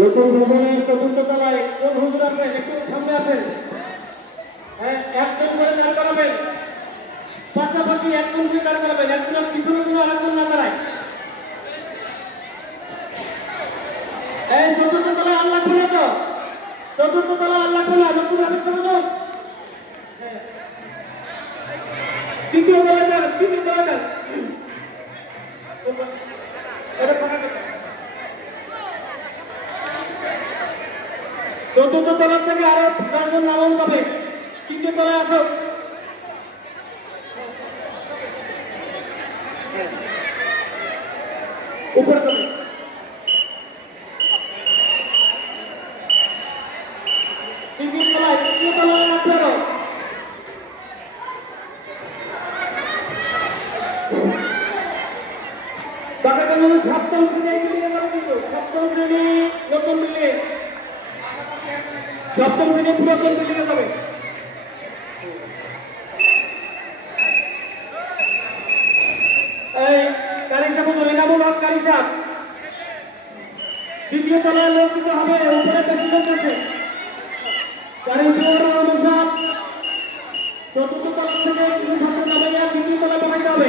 নতুন ভবনের চতুর্থ তলায় কোন হুজুর আছেন একটু সামনে আসেন। একজন করে দাঁড় করাবেন, পাশাপাশি একজন করে দাঁড় করাবেন, একজন পিছনে দিলে আরেকজন না দাঁড়ায়। এই চতুর্থ তলায় আল্লাহ খোলা তো, চতুর্থ তলায় আল্লাহ খোলা, নতুন আবেশ করে দাও। তৃতীয় তলায় যান, তৃতীয় তলায় যান। চতুর্থ তলা থেকে আরো 10 জন নামানো যাবে। তৃতীয় তলায় আসো। উপরে চলে তৃতীয় তলায় আসো। সপ্তম শ্রেণী সপ্তম শ্রেণী নতুন বিল্ডিং, সপ্তম শ্রেণী পুরাতন বিল্ডিং এ যাবে। এই কারিশা বলুন, এনামুল হক কারিশা দ্বিতীয় তলায় আলোচিত হবে। উপরে প্রেসিডেন্ট আছে কারিশা রহমান সাহেব। চতুর্থ তলা থেকে কিছু ছাত্র যাবে, তৃতীয় তলায় বানাইতে হবে।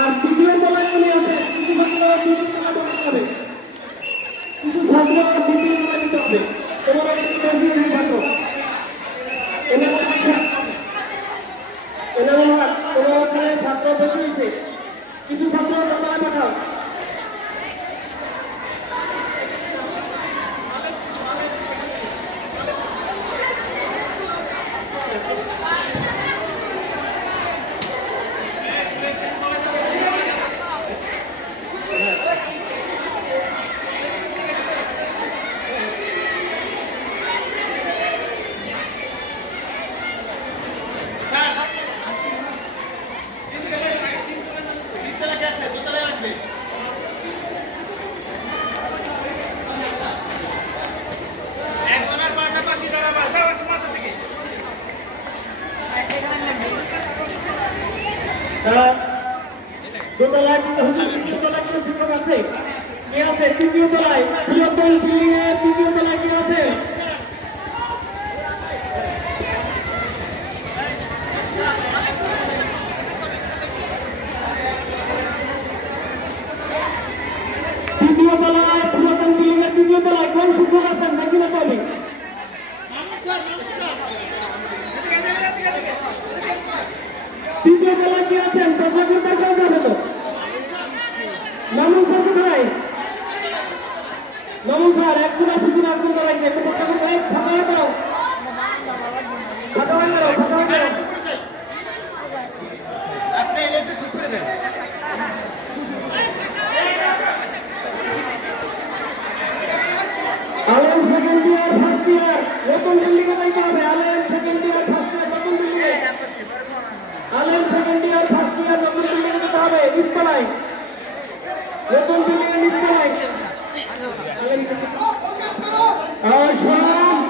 আর তৃতীয় তলায় চলে আছে কিছু ছাত্র তৃতীয় তলায় বানাইতে হবে, কিছু ছাত্র দ্বিতীয় তলায় দিতে হবে। তোমার ছাত্র বেশি, কিছু ছাত্র তলায় পাঠাও। তৃতীয় তলায় তৃতীয় তলায় কি আছে? তৃতীয় তলায় পুরাতন বিল্ডিং এর তৃতীয় তলায় কোন শিক্ষক আছেন নাকি না পাবি? তৃতীয় তলায় কি আছেন? মামুন স্যার কোথায়? মামুন স্যার একজন আসুন, একজন দাঁড়াইছে, ফাঁকা হয়ে দাও, ফাঁকা হয়ে দাও, ফাঁকা হয়ে দাও। আপনি এটা ঠিক করে দেন। আলেম সেকেন্ড ইয়ার ফার্স্ট ইয়ার নতুন বিল্ডিং এ যাইতে হবে। আলেম সেকেন্ড ইয়ার ফার্স্ট ইয়ার নতুন বিল্ডিং এ, আলেম সেকেন্ড ইয়ার ফার্স্ট ইয়ার নতুন বিল্ডিং এ যেতে হবে। নিচতলায় নতুন বিল্ডিং এর নিচতলায়। আর সব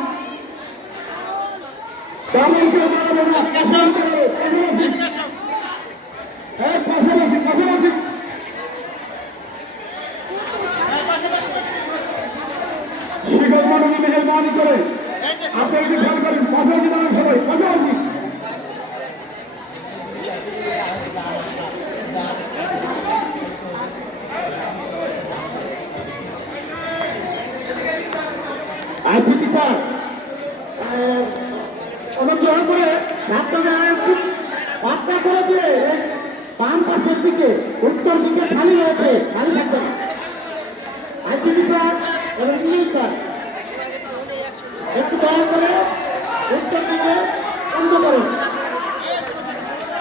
দামের পাশাপাশি পাশাপাশি শিক্ষক মন্ডলী মেহরবানি করে আপনারা কি খেয়াল করেন, পাশাপাশি দাঁড়ান সবাই পাশাপাশি। অনুগ্রহ করে বাচ্চা করে দিয়ে বাম পাশের দিকে উত্তর দিকে খালি রয়েছে, খালি থাকবে না। আইসিডি স্যার এবং ইংলিশ স্যার একটু দয়া করে উত্তর দিকে বন্ধ করুন।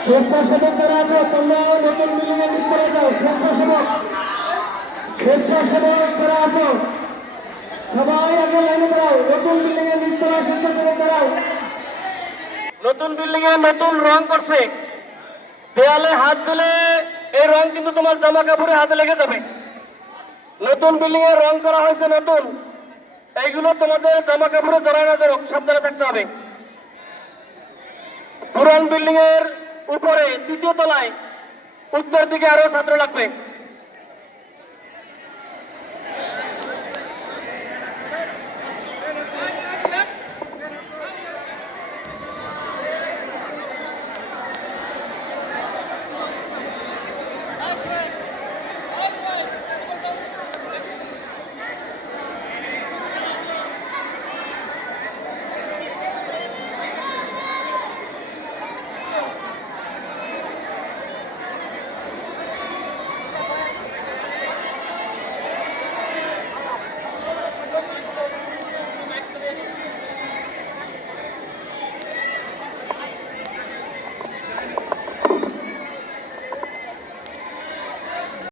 স্বেচ্ছাসেবক যারা আছে তোমরা নতুন বিল্ডিং এর দিক করে যাও। স্বেচ্ছাসেবক যারা আছো সবাই আগে লাইনে দাঁড়াও। নতুন বিল্ডিং এর নিচ তলায় স্বেচ্ছাসেবক দাঁড়াও। নতুন বিল্ডিং এ নতুন রং করছে, দেয়ালে হাত দিলে এই রং কিন্তু তোমার জামা কাপড়ে হাতে লেগে যাবে। নতুন বিল্ডিং এর রং করা হয়েছে নতুন, এইগুলো তোমাদের জামা কাপড়ে জড়ায় না, সাবধানে থাকতে হবে। পুরান বিল্ডিং এর উপরে তৃতীয় তলায় উত্তর দিকে আরো ছাত্র লাগবে।